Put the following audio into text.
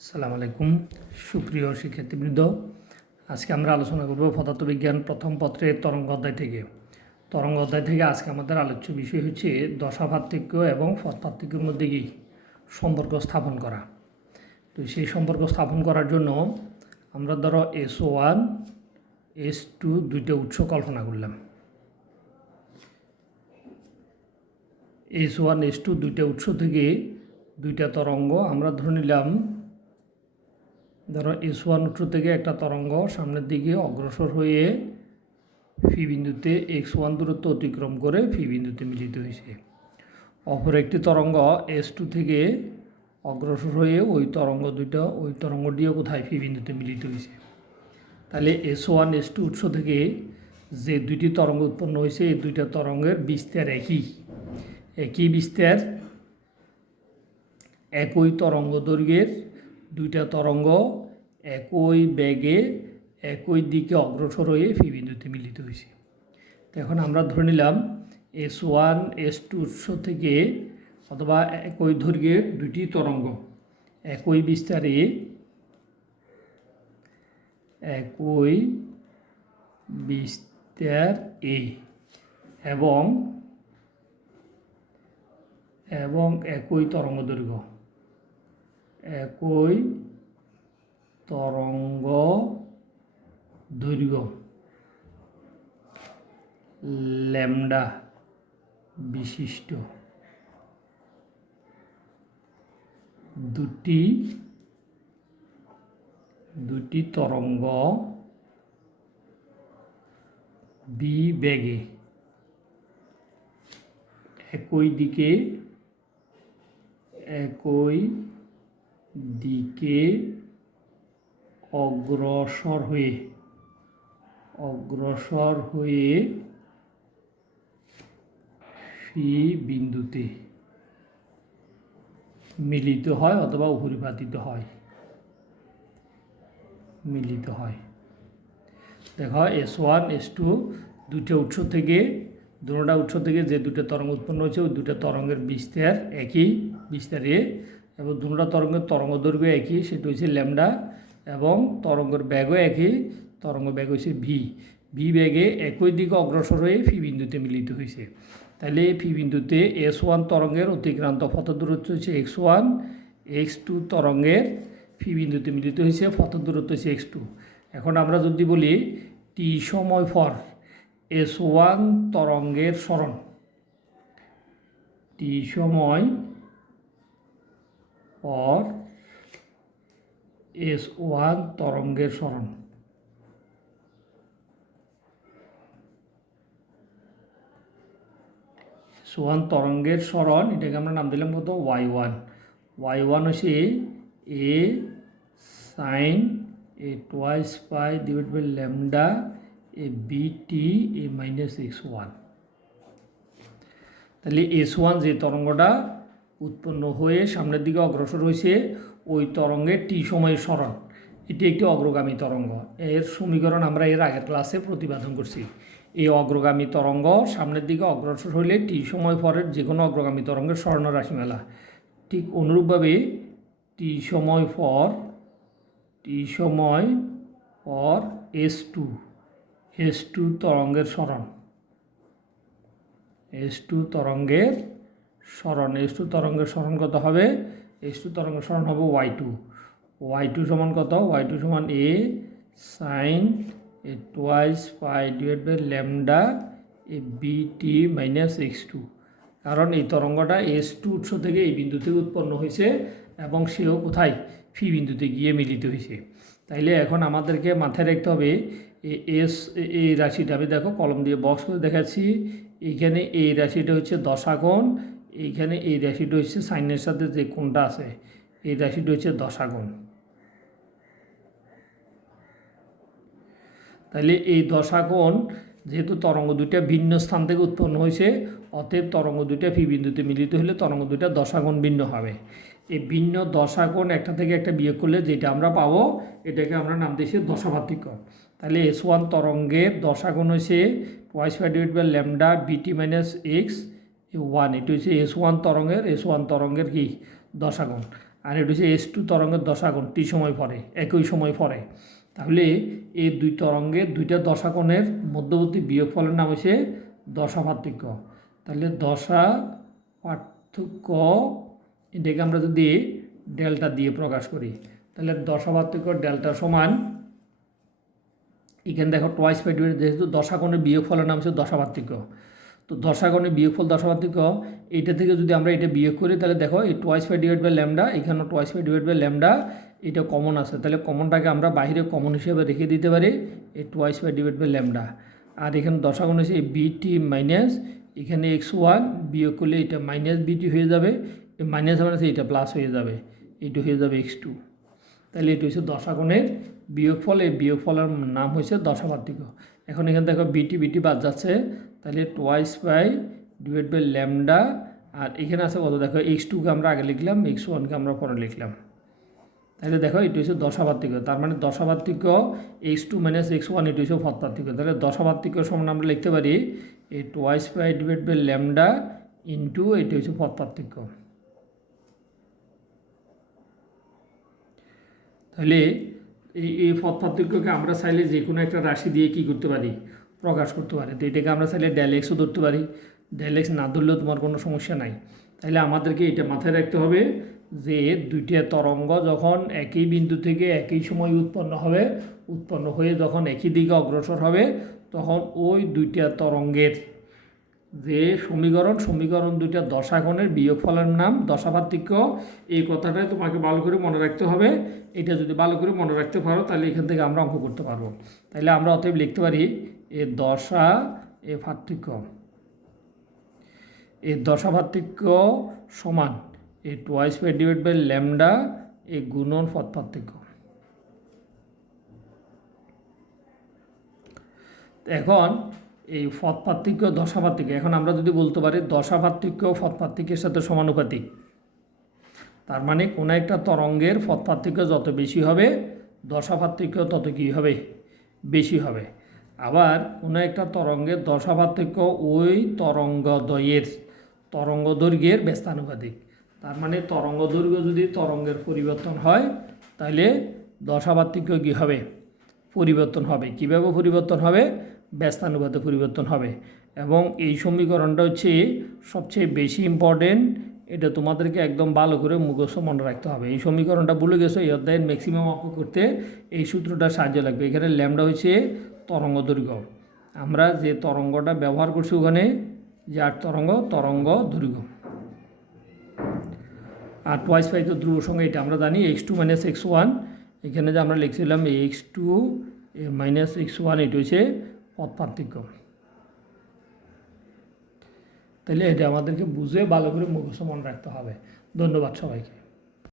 আসসালামু আলাইকুম সুপ্রিয় শিক্ষার্থীবৃন্দ, আজকে আমরা আলোচনা করব পদার্থবিজ্ঞান প্রথম পত্রের তরঙ্গ অধ্যায় থেকে। তরঙ্গ অধ্যায় থেকে আজকে আমাদের আলোচ্য বিষয় হচ্ছে দশা পার্থক্য এবং পথ পার্থক্যের মধ্যে কি সম্পর্ক স্থাপন করা। তো সেই সম্পর্ক স্থাপন করার জন্য আমরা ধরো S1 S2 দুইটা উৎস কল্পনা করলাম। S1 S2 দুইটা উৎস থেকে দুইটা তরঙ্গ আমরা ধরে নিলাম। ধরো S1 উৎস থেকে একটা তরঙ্গ সামনের দিকে অগ্রসর হয়ে ফি বিন্দুতে x1 দূরত্ব অতিক্রম করে ফি বিন্দুতে মিলিত হয়েছে। অপর একটি তরঙ্গ S2 থেকে অগ্রসর হয়ে ওই তরঙ্গটিও কোথায় ফি বিন্দুতে মিলিত হয়েছে। তাহলে S1 S2 উৎস থেকে যে দুইটি তরঙ্গ উৎপন্ন হয়েছে এই দুইটা তরঙ্গের বিস্তার একই বিস্তার, একই তরঙ্গ দৈর্ঘ্যের দুইটা তরঙ্গ একই বেগে একই দিকে অগ্রসর হয়ে ফি বিন্দুতে মিলিত হয়েছে। তো এখন আমরা ধরে নিলাম S1 S2 উৎস থেকে অথবা একই দৈর্ঘ্যের দুইটি তরঙ্গ একই বিস্তারে একই বিস্তার এবং একই তরঙ্গ দৈর্ঘ্য ল্যামডা বিশিষ্ট দুটি তরঙ্গ বি বেগে একই দিকে অগ্রসর হয়ে ফি বিন্দুতে মিলিত হয় অথবা উপরিপাতিত হয়। দেখো S1 S2 দুটো উৎস থেকে যে দুটো তরঙ্গ উৎপন্ন হয়েছে ওই দুটো তরঙ্গের বিস্তার একই বিস্তারে এবং দুটো তরঙ্গের তরঙ্গ দৈর্ঘ্য একই, সেটা হচ্ছে ল্যামডা, এবং তরঙ্গের বেগও একই, তরঙ্গ বেগ হচ্ছে ভি বেগে একই দিকে অগ্রসর হয়ে ফি বিন্দুতে মিলিত হয়েছে। তাহলে ফি বিন্দুতে S1 তরঙ্গের অতিক্রান্ত পথ দূরত্ব হচ্ছে x1, x2 তরঙ্গের ফি বিন্দুতে মিলিত হয়েছে পথ দূরত্ব হচ্ছে x2। এখন আমরা যদি বলি টি সময় পর S1 তরঙ্গের সরণ, টি সময় পর S1 তরঙ্গের সরণ, S1 তরঙ্গের সরণ এটাকে আমরা নাম দিলাম কত y1 হচ্ছে a sine a twice pi divided by lambda a bt a minus x1। তাহলে S1 যে তরঙ্গটা উৎপন্ন হয়ে সামনের দিকে অগ্রসর হয়েছে ওই তরঙ্গের টি সময়ের সরণ, এটি একটি অগ্রগামী তরঙ্গ। এর সমীকরণ আমরা এর আগের ক্লাসে প্রতিপাদন করছি। এই অগ্রগামী তরঙ্গ সামনের দিকে অগ্রসর হলে টি সময় পরের যে কোনো অগ্রগামী তরঙ্গের স্বর্ণ রাশিমালা। ঠিক অনুরূপভাবে টি সময় পর S2 তরঙ্গের সরণ, S2 তরঙ্গের সরণ কত হবে? S2 তরঙ্গের সরণ হবে y2 সমান কত? y2 সমান a sine a twice pi divided by lambda a bt minus x2। কারণ এই তরঙ্গটা S2 উৎস থেকে এই বিন্দু থেকে উৎপন্ন হয়েছে এবং সেও কোথায় ফি বিন্দুতে গিয়ে মিলিত হয়েছে। তাইলে এখন আমাদেরকে মাথায় রাখতে হবে এই রাশিটা, আমি দেখো কলম দিয়ে বক্স করে দেখাচ্ছি। এইখানে এই রাশিটা হচ্ছে দশাকোণ, এইখানে এই রাশিটা হচ্ছে সাইনের সাথে যে কোণটা আছে এই রাশিটা হচ্ছে দশাকোণ। তাহলে এই দশাকোণ যেহেতু তরঙ্গ দুইটা ভিন্ন স্থান থেকে উৎপন্ন হয়েছে, অতএব তরঙ্গ দুইটা ফি বিন্দুতে মিলিত হলে তরঙ্গ দুইটা দশাকোণ ভিন্ন হবে। এই ভিন্ন দশাকোণ একটা থেকে একটা বিয়োগ করলে যেটা আমরা পাবো এটাকে আমরা নাম দিয়েছি দশা পার্থক্য। তাহলে S1 তরঙ্গের দশাকোণ হয়েছে twice pi divided by lambda bt minus x 1, এটা হচ্ছে S1 তরঙ্গের কি দশাকোণ। আর এটা হচ্ছে S2 তরঙ্গের দশাকোণ টি সময় পরে, একই সময় পরে। তাহলে এই দুই তরঙ্গের দুইটা দশাকোণের মধ্যবর্তী বিয়োগফলের নাম হচ্ছে দশা পার্থক্য। তাহলে দশা পার্থক্য এটাকে আমরা যদি ডেল্টা দিয়ে প্রকাশ করি, তাহলে দশা পার্থক্য ডেল্টা সমান, এখানে দেখো টোয়াইস বাই ডিভাইড, যেহেতু দশাকোণের বিয়োগফলের নাম হচ্ছে দশা পার্থক্য। তো দশাকোণের বিয়োগফল দশা পার্থক্য, এইটা থেকে যদি আমরা এটা বিয়োগ করি তাহলে দেখো এই twice by divide by lambda, এখানেও twice by divide by lambda, এটা কমন আছে। তাহলে কমনটাকে আমরা বাইরে কমন হিসেবে রেখে দিতে পারি এই twice by divide by lambda. আর এখানে দশাকোণ হচ্ছে এই বিটি মাইনাস, এখানে x1 বিয়োগ করলে এটা মাইনাস বিটি হয়ে যাবে, এই মাইনাস মাইনাস এটা প্লাস হয়ে যাবে, এটা হয়ে যাবে x2। তাহলে এটা হচ্ছে দশাকোণের বিয়োগফল, এই বিয়োগফলের নাম হচ্ছে দশা পার্থক্য। এখন এখানে দেখো বিটি বিটি বাদ যাচ্ছে, তাহলে twice by divide by lambda, আর এখানে আছে কত দেখো x2কে আমরা আগে লিখলাম, x1কে আমরা পরে লিখলাম। তাহলে দেখো এটা হচ্ছে দশা পার্থক্য, তার মানে দশা পার্থক্য x2 মাইনাস x1, এটা হচ্ছে পথ পার্থক্য। তাহলে দশা পার্থক্য সমান আমরা লিখতে পারি এই twice by divide by lambda into এটা হচ্ছে পথ পার্থক্য। তাহলে এই পথ পার্থক্যকে আমরা চাইলে যে কোনো একটা রাশি দিয়ে কী করতে পারি, প্রকাশ করতে পারি। তো এটাকে আমরা চাইলে ডেল এক্সও ধরতে পারি, ডেল এক্স না ধরলেও তোমার কোনো সমস্যা নাই। তাহলে আমাদেরকে এটা মাথায় রাখতে হবে যে দুইটা তরঙ্গ যখন একই বিন্দু থেকে একই সময় উৎপন্ন হয়ে যখন একই দিকে অগ্রসর হবে, তখন ওই দুইটা তরঙ্গের যে সমীকরণ দুইটা দশাকোণের বিয়োগফলের নাম দশা পার্থক্য। এই কথাটাই তোমাকে ভালো করে মনে রাখতে হবে। এটা যদি ভালো করে মনে রাখতে পারো তাহলে এখান থেকে আমরা অঙ্ক করতে পারবো। তাহলে আমরা অতএব লিখতে পারি এ দশা এ পার্থক্য, এই দশা পার্থক্য সমান এই twice by divide by lambda এই গুণন পথ পার্থক্য। এখন এই পথ পার্থক্য দশা পার্থক্য, এখন আমরা যদি বলতে পারি দশা পার্থক্য পথ পার্থক্যের সাথে সমানুপাতিক, তার মানে কোনো একটা তরঙ্গের পথ পার্থক্য যত বেশি হবে দশা পার্থক্য তত কী হবে, বেশি হবে। আবার কোনো একটা তরঙ্গের দশা পার্থক্য ওই তরঙ্গ দৈর্ঘ্যের ব্যস্তানুপাতিক। তার মানে তরঙ্গ দৈর্ঘ্য যদি তরঙ্গের পরিবর্তন হয় তাহলে দশা পার্থক্য কী হবে, পরিবর্তন হবে। কীভাবে পরিবর্তন হবে, ব্যস্তানুপাতে পরিবর্তন হবে। এবং এই সমীকরণটা হচ্ছে সবচেয়ে বেশি ইম্পর্টেন্ট, এটা তোমাদেরকে একদম ভালো করে মুখস্থ মনে রাখতে হবে। এই সমীকরণটা ভুলে গেছো, এই অধ্যায়ের ম্যাক্সিমাম অঙ্ক করতে এই সূত্রটা সাহায্য লাগবে। এখানে ল্যামডা হচ্ছে তরঙ্গ দৈর্ঘ্য, আমরা যে তরঙ্গটা ব্যবহার করছি ওখানে যে তরঙ্গ দৈর্ঘ্য, আর টোয়াইস বাই তো ধ্রুব সংখ্যা, এটা আমরা জানি x2 মাইনাস x1, এখানে যে আমরা লিখছিলাম x2 মাইনাস x1, এটা হচ্ছে পথ পার্থক্য। তাহলে এটা আমাদেরকে বুঝে ভালো করে মুখস্থ মনে রাখতে হবে। ধন্যবাদ সবাইকে।